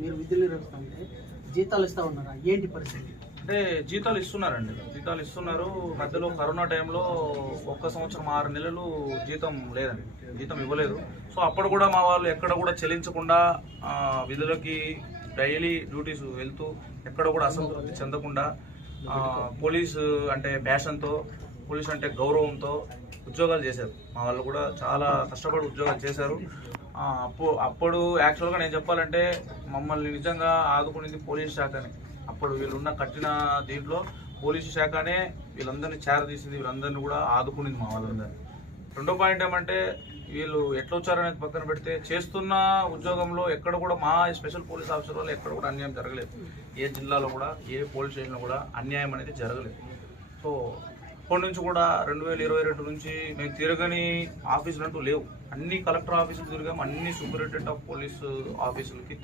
మీరు విధులు నిర్వహిస్తుంటే జీతాలు ఇస్తా ఉన్నారా? ఏంటి పరిస్థితి? అంటే జీతాలు ఇస్తున్నారండి, జీతాలు ఇస్తున్నారు. మధ్యలో కరోనా టైంలో 1 సంవత్సరం 6 నెలలు జీతం లేదండి, జీతం ఇవ్వలేదు. సో అప్పుడు కూడా మా వాళ్ళు ఎక్కడ కూడా చెల్లించకుండా విధులకి డైలీ డ్యూటీస్ వెళ్తూ ఎక్కడ కూడా అసంతృప్తి చెందకుండా పోలీసు అంటే ప్యాషన్తో, పోలీసు అంటే గౌరవంతో ఉద్యోగాలు చేశారు. మా వాళ్ళు కూడా చాలా కష్టపడి ఉద్యోగాలు చేశారు. అప్పుడు యాక్చువల్గా నేను చెప్పాలంటే మమ్మల్ని నిజంగా ఆదుకునేది పోలీస్ శాఖనే. అప్పుడు వీళ్ళున్న కట్టిన దీంట్లో పోలీసు శాఖనే వీళ్ళందరినీ చేరదీసింది, వీళ్ళందరినీ కూడా ఆదుకునేది మా వాళ్ళందరినీ. రెండో పాయింట్ ఏమంటే వీళ్ళు ఎట్లా వచ్చారనేది పక్కన పెడితే చేస్తున్న ఉద్యోగంలో ఎక్కడ కూడా మా స్పెషల్ పోలీస్ ఆఫీసర్ వల్ల ఎక్కడ కూడా అన్యాయం జరగలేదు. ఏ జిల్లాలో కూడా ఏ పోలీస్ స్టేషన్లో కూడా అన్యాయం అనేది జరగలేదు. సో అప్పటి నుంచి కూడా 2022 నుంచి మేము తిరగని ఆఫీసులు అంటూ లేవు. అన్ని కలెక్టర్ ఆఫీసులు తిరిగాము, అన్ని సూపరింటెండెంట్ ఆఫ్ పోలీసు ఆఫీసులకి